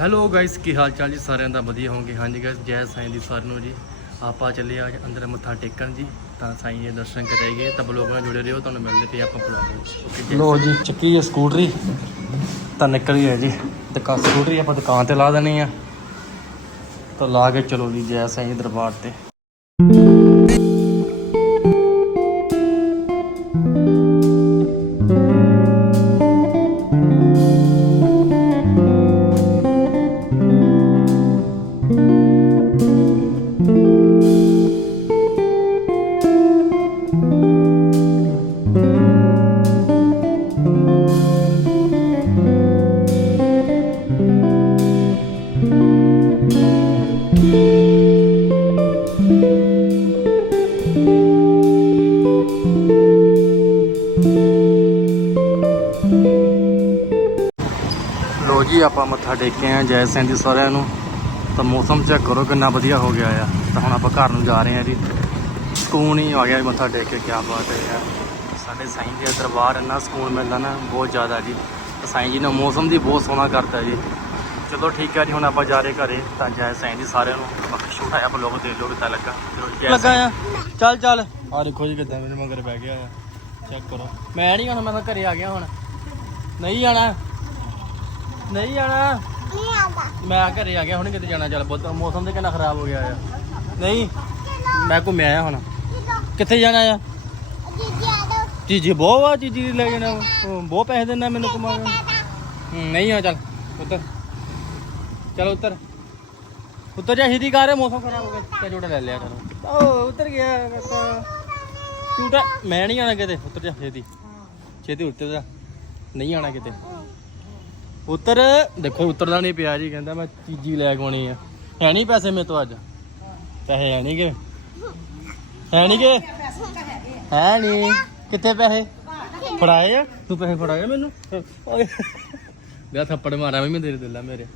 Hello guys ਕੀ ਹਾਲ ਚਾਲ ਜੀ? ਸਾਰਿਆਂ ਦਾ ਵਧੀਆ ਹੋਣਗੇ। ਹਾਂਜੀ ਗਾਇਸ ਜੈ ਸਾਈਂ ਦੀ ਸਾਰਿਆਂ ਨੂੰ ਜੀ। ਆਪਾਂ ਚੱਲੇ ਅੱਜ ਅੰਦਰ ਮੱਥਾ ਟੇਕਣ ਜੀ। ਤਾਂ ਸਾਈਂ ਦੇ ਦਰਸ਼ਨ ਕਰਾਈਏ ਤਾਂ ਬਲੋਗ ਨਾਲ ਜੁੜੇ ਰਹੋ ਤੁਹਾਨੂੰ ਮਿਲਦੇ ਪਏ ਆਪਾਂ ਬਲੋਗ ਵਿੱਚ। ਲੋ ਜੀ ਚੱਕੀ ਹੈ ਸਕੂਟਰੀ। ਤਾਂ ਨਿਕਲ ਗਈ ਹੈ ਜੀ। ਦੁਕਾਨ ਸਕੂਟਰੀ ਆਪਾਂ ਦੁਕਾਨ ਤੇ ਲਾ ਦੇਣੀ ਆ ਤਾਂ ਲਾ ਕੇ ਚਲੋ ਜੀ ਜੈ ਸਾਈਂ ਦਰਬਾਰ ਤੇ। ਜੀ ਆਪਾਂ ਮੱਥਾ ਟੇਕੇ ਆ ਜੈ ਸਿੰਘ ਜੀ ਸਾਰਿਆਂ ਨੂੰ। ਤਾਂ ਮੌਸਮ ਚੈੱਕ ਕਰੋ ਕਿੰਨਾ ਵਧੀਆ ਹੋ ਗਿਆ ਆ। ਤਾਂ ਹੁਣ ਆਪਾਂ ਘਰ ਨੂੰ ਜਾ ਰਹੇ ਆ ਜੀ। ਸਕੂਨ ਹੀ ਆ ਗਿਆ ਮੱਥਾ ਟੇਕ ਕੇ ਕੀ ਬਾਤ ਹੈ ਯਾਰ। ਸਾਡੇ ਸਾਈਂ ਜੀ ਦਾ ਦਰਬਾਰ ਇੰਨਾ ਸਕੂਨ ਮਿਲਦਾ ਨਾ ਬਹੁਤ ਜ਼ਿਆਦਾ ਜੀ। ਸਾਈਂ ਜੀ ਨੇ ਮੌਸਮ ਦੀ ਬਹੁਤ ਸੋਹਣਾ ਕਰਤਾ ਜੀ। ਚਲੋ ਠੀਕ ਹੈ ਜੀ ਹੁਣ ਆਪਾਂ ਜਾ ਰਹੇ ਘਰੇ। ਤਾਂ ਜੈ ਸਾਈਂ ਜੀ ਸਾਰਿਆਂ ਨੂੰ ਬਾਕੀ ਸ਼ੂਟ ਆਇਆ ਆਪਾਂ ਲੋਕ ਦੇ ਲੋ ਕਿੱਦਾਂ ਲੱਗਾ। ਲੱਗਾ ਆ। ਚੱਲ ਚੱਲ। ਆ ਦੇਖੋ ਜੀ ਕਿੱਦਾਂ ਮੇਰੇ ਮਗਰ ਬਹਿ ਗਿਆ ਆ। ਚੈੱਕ ਕਰੋ। ਮੈਂ ਨਹੀਂ ਹੁਣ ਮੈਂ ਤਾਂ ਘਰੇ ਆ ਗਿਆ ਹੁਣ। ਨਹੀਂ ਜਾਣਾ। ਨਹੀਂ ਜਾਣਾ। ਮੈਂ ਘਰੇ ਆ ਗਿਆ ਹੁਣ ਕਿਤੇ ਜਾਣਾ ਚੱਲ ਬਹੁਤ ਮੌਸਮ ਤੇ ਕਿੰਨਾ ਖਰਾਬ ਹੋ ਗਿਆ ਆ। ਨਹੀਂ ਮੈਂ ਘੁੰਮਿਆ ਆਇਆ ਹੁਣ। ਕਿੱਥੇ ਜਾਣਾ ਆ? ਚੀਜੀ ਬਹੁਤ ਆ ਚੀਜੀ ਲੈ ਜਾਣਾ। ਬਹੁਤ ਪੈਸੇ ਦੇਣਾ ਮੈਨੂੰ ਘੁਮਾ ਨਹੀਂ ਆ ਚੱਲ ਉੱਤਰ ਚਲ ਉੱਤਰ। ਉੱਤਰ ਜਾ ਹਿੱਦੀ ਕਰ ਮੌਸਮ ਖਰਾਬ ਹੋ ਗਿਆ ਤੇ ਝੂਟਾ ਲੈ ਲਿਆ ਚਲੋ ਓ ਉੱਤਰ ਗਿਆ ਝੂਟਾ ਮੈਂ ਨਹੀਂ ਆਣਾ ਕਿਤੇ। ਉੱਤਰ ਜਾ ਛੇਤੀ। ਛੇਤੀ ਉੱਤਰ ਜਾ। ਨਹੀਂ ਆਣਾ ਕਿਤੇ। ਉਤਰ। ਦੇਖੋ, ਉਤਰਦਾ ਨਹੀਂ ਪਿਆ ਜੀ, ਕਹਿੰਦਾ ਮੈਂ ਚੀਜੀ ਲੈ ਕੇ ਆਉਣੀ ਆ। ਹੈ ਨਹੀਂ ਪੈਸੇ ਮੇਰੇ ਤੋਂ ਅੱਜ? ਪੈਸੇ ਹੈ ਨਹੀਂ ਗੇ ਹੈ ਨਹੀਂ ਗੇ ਹੈ ਨਹੀਂ। ਕਿੱਥੇ ਪੈਸੇ? ਫੜਾਏ ਆ? ਤੂੰ ਪੈਸੇ ਫੜਾਏ ਮੈਨੂੰ? ਓਏ। ਗਿਆ ਥੱਪੜ ਮਾਰਾ ਮੈਂ ਤੇਰੇ ਦਿਲਾ ਮੇਰੇ।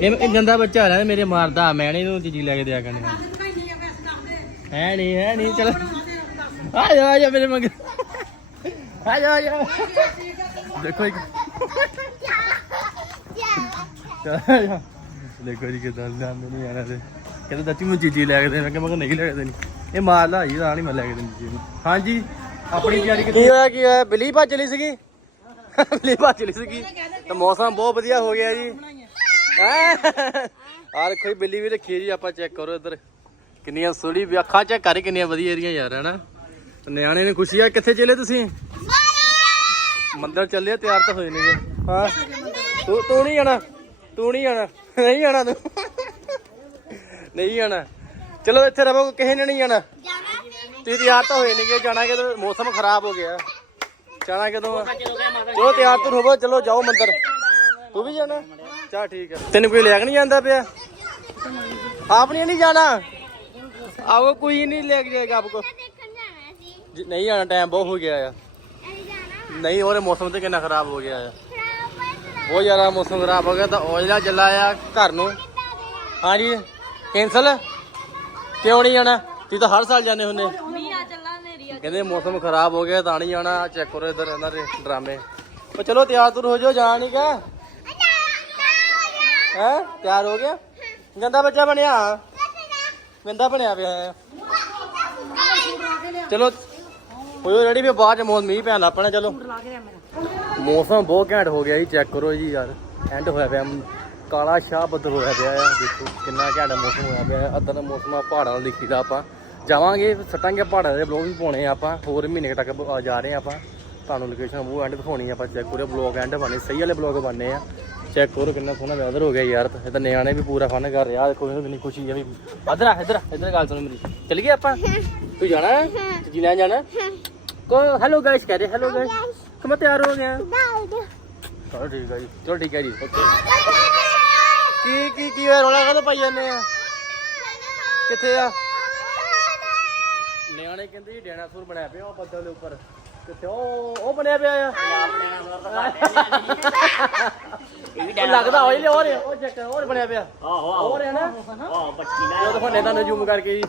ਇਹ ਇਹ ਗੰਦਾ ਬੱਚਾ ਹੈ ਮੇਰੇ ਮਾਰਦਾ, ਮੈਂ ਨਹੀਂ ਇਹਨੂੰ ਚੀਜੀ ਲੈ ਕੇ ਦਿਆ ਕਰਨੀ। ਹੈ ਨਹੀਂ ਹੈ ਨਹੀਂ, ਚਲ। ਆ ਜਾ ਆ ਜਾ ਮੇਰੇ ਮੰਗ ਆ ਜਾ ਆ ਜਾ ਦੇਖੋ ਇੱਕ। ਦੇਖੋ ਜੀ ਕਿਦਾਂ ਲਾਂਦੇ ਨਹੀਂ ਆਣਾ ਤੇ। ਕਹਿੰਦਾ ਦੱਤੀ ਮੈਨੂੰ ਚੀਜ਼ੀ ਲੈ ਕੇ ਦੇ। ਮੈਂ ਕਿਹਾ, ਮੈਂ ਨਹੀਂ ਲੈ ਕੇ ਦੇਣੀ। ਇਹ ਮਾਰ ਲਾ ਹੀ ਤਾਂ ਨਹੀਂ ਮੈਂ ਲੈ ਕੇ ਦੇਣੀ ਚੀਜ਼ ਹਾਂਜੀ, ਆਪਣੀ ਤਿਆਰੀ ਕੀ ਹੋਇਆ ਕੀ ਹੋਇਆ? ਬਿੱਲੀ ਭੱਜ ਲਈ ਸੀਗੀ? ਬਿੱਲੀ ਭੱਜ ਲਈ ਸੀਗੀ। ਤੇ ਮੌਸਮ ਬਹੁਤ ਵਧੀਆ ਹੋ ਗਿਆ ਜੀ। ਆ ਦੇਖੋ ਜੀ, ਬਿੱਲੀ ਵੀ ਰੱਖੀ ਜੀ, ਆਪਾਂ ਚੈੱਕ ਕਰੋ ਇੱਧਰ। ਕਿੰਨੀਆਂ ਸੋਹਣੀ ਵੀ ਅੱਖਾਂ ਚੈੱਕ ਕਰ ਕਿੰਨੀਆਂ ਵਧੀਆ ਰਹੀਆਂ ਯਾਰ, ਹਨਾ? ਨਿਆਣੇ ਨੇ ਖੁਸ਼ੀ ਆ। ਕਿੱਥੇ ਚਲੇ ਤੁਸੀਂ? ਮੰਦਰ ਚੱਲੇ ਤਿਆਰ ਤਾਂ ਹੋਏ ਨੇਗੇ। ਹਾਂ। ਤੂੰ ਤੂੰ ਨਹੀਂ ਜਾਣਾ। ਤੂੰ ਨਹੀਂ ਜਾਣਾ। ਨਹੀਂ ਜਾਣਾ ਤੂੰ। ਨਹੀਂ ਜਾਣਾ। ਚਲੋ ਇੱਥੇ ਰਹੋ ਕਿਸੇ ਨੇ ਨਹੀਂ ਜਾਣਾ। ਤੁਸੀਂ ਤਿਆਰ ਤਾਂ ਹੋਏ ਨੇਗੇ ਜਾਣਾ ਕਿਦੋਂ ਮੌਸਮ ਖਰਾਬ ਹੋ ਗਿਆ। ਜਾਣਾ ਕਦੋਂ ਚਲੋ ਤਿਆਰ ਤੁਰ ਹੋਵੋ ਚਲੋ ਜਾਓ ਮੰਦਰ। ਤੂੰ ਵੀ ਜਾਣਾ? ਚਾ ਠੀਕ ਹੈ ਤੈਨੂੰ ਕੋਈ ਲੈ ਕੇ ਨਹੀਂ ਜਾਂਦਾ ਪਿਆ? ਆਪ ਨਹੀਂ ਨਹੀਂ ਜਾਣਾ? ਆਓ ਕੋਈ ਨਹੀਂ ਲੈ ਕੇ ਜਾਏਗਾ ਆਪਕੋ ਜੀ, ਨਹੀਂ ਜਾਣਾ ਟਾਈਮ ਬਹੁਤ ਹੋ ਗਿਆ ਆ। ਨਹੀਂ ਉਹਨੇ ਮੌਸਮ ਤੇ ਕਿੰਨਾ ਖਰਾਬ ਹੋ ਗਿਆ ਆ। ਬਹੁਤ ਜ਼ਿਆਦਾ ਮੌਸਮ ਖਰਾਬ ਹੋ ਗਿਆ ਤਾਂ ਔਜਲਾ ਚੱਲਾ ਆ ਘਰ ਨੂੰ। ਹਾਂਜੀ ਕੈਂਸਲ ਕਿਉਂ ਨਹੀਂ ਜਾਣਾ? ਤੁਸੀਂ ਤਾਂ ਹਰ ਸਾਲ ਜਾਂਦੇ ਹੁੰਦੇ। ਕਹਿੰਦੇ ਮੌਸਮ ਖਰਾਬ ਹੋ ਗਿਆ ਤਾਂ ਨਹੀਂ ਜਾਣਾ। ਚੈੱਕ ਕਰੋ ਇਧਰ ਇਹਨਾਂ ਦੇ ਡਰਾਮੇ। ਉਹ ਚਲੋ ਤਿਆਰ ਤੁਰ ਹੋ ਜਾਓ, ਜਾਣ ਨਹੀਂ ਕਾ ਹੈ? ਤਿਆਰ ਹੋ ਗਿਆ? ਗੰਦਾ ਬੱਚਾ ਬਣਿਆ? ਗੰਦਾ ਬਣਿਆ ਪਿਆ ਹੈ ਚਲੋ ਹੋਇਓ ਰੈਡੀ ਵੀ ਬਾਅਦ ਚ ਮੌਸਮ ਮੀਂਹ ਪੈਣ ਲੱਗ ਪੈਣਾ ਚਲੋ। ਮੌਸਮ ਬਹੁਤ ਘੈਂਟ ਹੋ ਗਿਆ ਜੀ ਚੈੱਕ ਕਰੋ ਜੀ ਯਾਰ। ਐਂਡ ਹੋਇਆ ਪਿਆ ਕਾਲਾ ਸ਼ਾਹ ਬੱਦਲ ਹੋਇਆ ਪਿਆ ਆ ਦੇਖੋ ਕਿੰਨਾ ਘੈਂਟ ਮੌਸਮ ਹੋਇਆ ਪਿਆ ਹੈ ਅੱਧਾ ਦਾ ਮੌਸਮ ਆ ਪਹਾੜਾਂ ਨੂੰ ਲਿਖੀਦਾ ਆਪਾਂ। ਜਾਵਾਂਗੇ ਸੱਟਾਂਗੇ ਪਹਾੜਾਂ ਦੇ ਬਲੌਗ ਵੀ ਪਾਉਣੇ ਆ ਆਪਾਂ। ਹੋਰ ਮਹੀਨੇ ਤੱਕ ਜਾ ਰਹੇ ਆ ਆਪਾਂ। ਤੁਹਾਨੂੰ ਲੋਕੇਸ਼ਨ ਉਹ ਐਂਡ ਦਿਖਾਉਣੀ ਆ ਆਪਾਂ ਚੈੱਕ ਕਰੋ ਬਲੌਗ ਐਂਡ ਬਣੇ ਸਹੀ ਵਾਲੇ ਬਲੌਗ ਬਣਨੇ ਆ। ਚੈੱਕ ਕਰੋ ਕਿੰਨਾ ਸੋਹਣਾ ਵੈਦਰ ਹੋ ਗਿਆ ਯਾਰ ਇਹ ਤਾਂ ਨਿਆਣੇ ਵੀ ਪੂਰਾ ਫਨ ਕਰ ਰਿਹਾ ਦੇਖੋ ਇਹਨੂੰ ਕਿੰਨੀ ਖੁਸ਼ੀ ਆ ਵੀ ਇਧਰ ਆ ਇਧਰ ਇਧਰ ਗੱਲ ਸੁਣ ਮੇਰੀ। ਚੱਲ ਗਏ ਆਪਾਂ? ਤੂੰ ਜਾਣਾ? ਹੈ। ਜੀ ਲੈਣ ਜਾਣਾ? ਕੋ ਹੈਲੋ ਗਾਇਸ ਕਹਿ ਰਹੇ ਹੈਲੋ ਗਾਇਸ ਕਿ ਮੈਂ ਤਿਆਰ ਹੋ ਗਿਆ ਚਲੋ ਠੀਕ ਹੈ ਜੀ। ਚਲੋ ਠੀਕ ਹੈ ਜੀ ਓਕੇ। ਕੀ ਕੀ ਕੀ ਹੋਇਆ? ਰੋਲਾ ਕਾਹਦਾ ਪਾਈ ਜਾਂਦੇ ਆ? ਕਿੱਥੇ ਆ? ਨਿਆਣੇ ਕਹਿੰਦੇ ਜੀ ਡਾਇਨਾਸੌਰ ਬਣਿਆ ਪਿਆ ਉਹ ਬੱਦਲ ਦੇ ਉੱਪਰ। ਕਿੱਥੇ ਉਹ ਉਹ ਬਣਿਆ ਪਿਆ ਆ। ਉਹ ਲੱਗਦਾ ਹੋਈ ਲਿਆ ਹੋਰ ਉਹ ਚੱਕ ਹੋਰ ਬਣਿਆ ਪਿਆ। ਆਹੋ ਆਹੋ। ਹੋਰ ਹੈ ਨਾ। ਆਹ ਬੱਚੀ ਨਾ ਉਹ ਦਿਖਾਉਂਦੇ ਤੁਹਾਨੂੰ ਜ਼ੂਮ ਕਰਕੇ ਜੀ।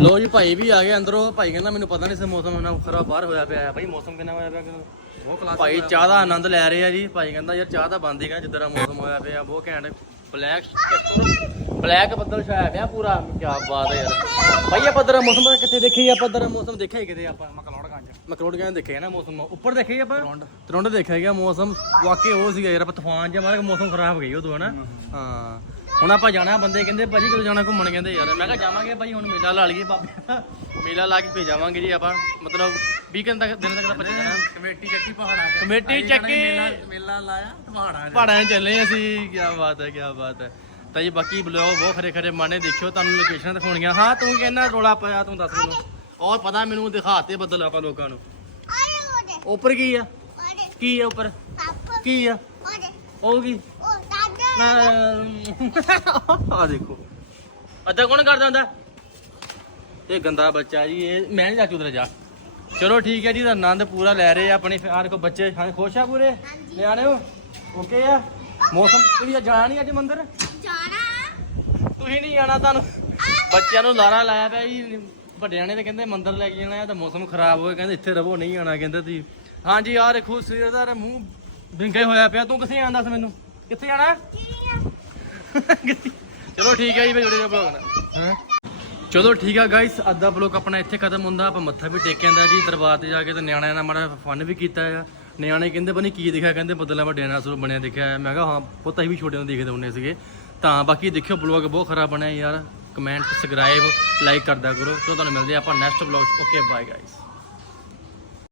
ਲੋ ਜੀ ਭਾਈ ਵੀ ਆ ਗਏ ਅੰਦਰੋਂ। ਭਾਈ ਕਹਿੰਦਾ ਮੈਨੂੰ ਪਤਾ ਨਹੀਂ ਸੀ ਮੌਸਮ ਇੰਨਾ ਖਰਾਬ ਬਾਹਰ ਹੋਇਆ ਪਿਆ ਹੈ। ਭਾਈ ਮੌਸਮ ਕਿੰਨਾ ਹੋਇਆ ਪਿਆ ਕਿਨੂੰ ਬਹੁਤ ਕਲਾਸ ਭਾਈ ਚਾਹ ਦਾ ਆਨੰਦ ਲੈ ਰਹੇ ਆ ਜੀ। ਭਾਈ ਕਹਿੰਦਾ ਯਾਰ ਚਾਹ ਤਾਂ ਬੰਦ ਹੀ ਗਾ ਜਿੱਦਾਂ ਦਾ ਮੌਸਮ ਹੋਇਆ ਪਿਆ ਬਹੁਤ ਘੈਂਟ ਬਲੈਕ ਬਲੈਕ ਬੱਦਲ ਛਾਇਆ ਪਿਆ ਪੂਰਾ। ਕੀ ਬਾਤ ਹੈ ਯਾਰ। ਭਾਈ ਆਪਾਂ ਇਧਰ ਮੌਸਮ ਕਿੱਥੇ ਦੇਖੀ ਆਪਾਂ ਇਧਰ ਮੌਸਮ ਦੇਖਿਆ ਹੀ ਕਿਤੇ ਆਪਾਂ? ਮਕਲੌੜਗੰਜ। ਮਕਰੋੜ ਦੇਖਿਆ ਨਾ ਮੌਸਮ। ਉੱਪਰ ਦੇਖਿਆ ਆਪਾਂ? ਤਰੁੰਡ। ਦੇਖਿਆ ਗਿਆ ਮੌਸਮ। ਵਾਕਈ ਉਹ ਸੀਗਾ ਯਾਰ ਆਪਾਂ ਤੂਫਾਨ ਜਿਹਾ ਮਾਰਿਆ ਮੌਸਮ ਖਰਾਬ ਹੋ ਗਈ ਉਦੋਂ ਹਨਾ? ਹਾਂ ਹੁਣ ਆਪਾਂ ਜਾਣਾ ਬੰਦੇ ਕਹਿੰਦੇ ਭਾਜੀ ਕਦੋਂ ਜਾਣਾ ਘੁੰਮਣ? ਕਹਿੰਦੇ ਯਾਰ ਮੈਂ ਕਿਹਾ ਜਾਵਾਂਗੇ ਭਾਈ ਹੁਣ ਮੇਲਾ ਲਾ ਲਈਏ ਬਾਬੇ। ਮੇਲਾ ਲਾ ਕੇ ਜਾਵਾਂਗੇ ਜੀ ਆਪਾਂ। ਮਤਲਬ ਵੀਕਐਂਡ ਤੱਕ ਦਿਨ ਤੱਕ ਦਾ ਪਤਾ ਜਾਣਾ ਕਮੇਟੀ ਚੱਕੀ ਪਹਾੜਾਂ ਕਮੇਟੀ ਚੱਕੀ। ਮੇਲਾ ਲਾਇਆ ਪਹਾੜਾਂ ਪਹਾੜਾਂ ਚੱਲੇ ਅਸੀਂ। ਕੀ ਬਾਤ ਹੈ ਕੀ ਬਾਤ ਹੈ। ਤਾਂ ਜੀ ਬਾਕੀ ਬਲੌਗ ਬਹੁਤ ਖਰੇ ਖਰੇ ਮਾਨੇ ਦੇਖਿਓ ਤੁਹਾਨੂੰ ਲੋਕੇਸ਼ਨ ਦਿਖਾਉਣੀਆਂ। ਹਾਂ ਤੂੰ ਕਹਿੰਦਾ ਰੋਲਾ ਪਿਆ ਤੂੰ ਦੱਸ ਮੈਨੂੰ। ਔਰ ਪਤਾ ਮੈਨੂੰ ਦਿਖਾਤੇ ਬੱਦਲ ਆਪਾਂ ਲੋਕਾਂ ਨੂੰ। ਉੱਪਰ ਕੀ ਆ? ਕੀ ਆ ਉੱਪਰ? ਕੀ ਆ? ਉਹ ਕੀ? ਆ ਦੇਖੋ। ਅੱਧਾ ਕੌਣ ਕਰਦਾ ਹੁੰਦਾ? ਇਹ ਗੰਦਾ ਬੱਚਾ ਜੀ ਇਹ ਮੈਂ ਨਹੀਂ ਜਾ ਉਧਰ ਜਾ। ਚਲੋ ਠੀਕ ਹੈ ਜੀ ਤਾਂ ਆਨੰਦ ਪੂਰਾ ਲੈ ਰਹੇ ਆ ਆਪਣੇ ਆ ਦੇਖੋ ਬੱਚੇ ਹਾਂ ਖੁਸ਼ ਆ ਪੂਰੇ? ਨਿਆਣੇ ਓਕੇ ਆ? ਮੌਸਮ ਤੁਸੀਂ ਜਾਣਾ ਨਹੀਂ ਅੱਜ ਮੰਦਰ? ਤੁਸੀਂ ਨਹੀਂ ਜਾਣਾ ਤੁਹਾਨੂੰ। ਬੱਚਿਆਂ ਨੂੰ ਲਾਰਾ ਲਾਇਆ ਪਿਆ ਜੀ। ਵੱਡਿਆਂ ਨੇ ਤੇ ਕਹਿੰਦੇ ਮੰਦਰ ਲੈ ਕੇ ਜਾਣਾ ਤਾਂ ਮੌਸਮ ਖਰਾਬ ਹੋਇਆ ਕਹਿੰਦੇ ਇੱਥੇ ਰਵੋ ਨਹੀਂ ਆਣਾ ਕਹਿੰਦੇ ਤੁਸੀਂ। ਹਾਂਜੀ ਯਾਰ ਦੇਖੋ ਸਰੀਰ ਦਾ ਮੂੰਹ ਵਿੰਗੇ ਹੋਇਆ ਪਿਆ। ਤੂੰ ਕਿੱਥੇ ਜਾਣਾ ਦੱਸ ਮੈਨੂੰ? ਕਿੱਥੇ ਜਾਣਾ? ਚਲੋ ਠੀਕ ਹੈ ਜੀ ਫਿਰ ਜੁੜੇ ਬਲੌਗ ਨਾਲ। ਹਾਂ? ਚਲੋ ਠੀਕ ਆ ਗਾਇਸ ਅੱਧਾ ਬਲੌਗ ਆਪਣਾ ਇੱਥੇ ਖਤਮ ਹੁੰਦਾ। ਆਪਾਂ ਮੱਥਾ ਵੀ ਟੇਕ ਆਂਦਾ ਜੀ ਦਰਬਾਰ ਤੇ ਜਾ ਕੇ ਤੇ ਨਿਆਣਿਆਂ ਨਾਲ ਮਾੜਾ ਫਨ ਵੀ ਕੀਤਾ ਆ। ਨਿਆਣੇ ਕਹਿੰਦੇ ਬਣੀ ਕੀ ਦਿਖਿਆ ਕਹਿੰਦੇ ਬਦਲਾ ਵੱਡਿਆਂ ਨਾਲ ਸੁਰ ਬਣਿਆ ਦਿਖਿਆ ਮੈਂ ਕਿਹਾ ਹਾਂ ਪੁੱਤ ਅਸੀਂ ਵੀ ਛੋਟੇ ਹੁੰਦੇ ਦੇਖਦੇ ਹੁੰਦੇ ਸੀਗੇ। ਤਾਂ ਬਾਕੀ ਦੇਖਿਓ ਬਲੌਗ ਬਹੁਤ ਖਰਾਬ ਬਣਿਆ ਯਾਰ ਕਮੈਂਟ ਸਬਸਕ੍ਰਾਈਬ ਲਾਈਕ ਕਰਦਾ ਕਰੋ। ਚਲੋ, ਤੁਹਾਨੂੰ ਮਿਲਦੇ ਆ ਆਪਾਂ next blog okay bye guys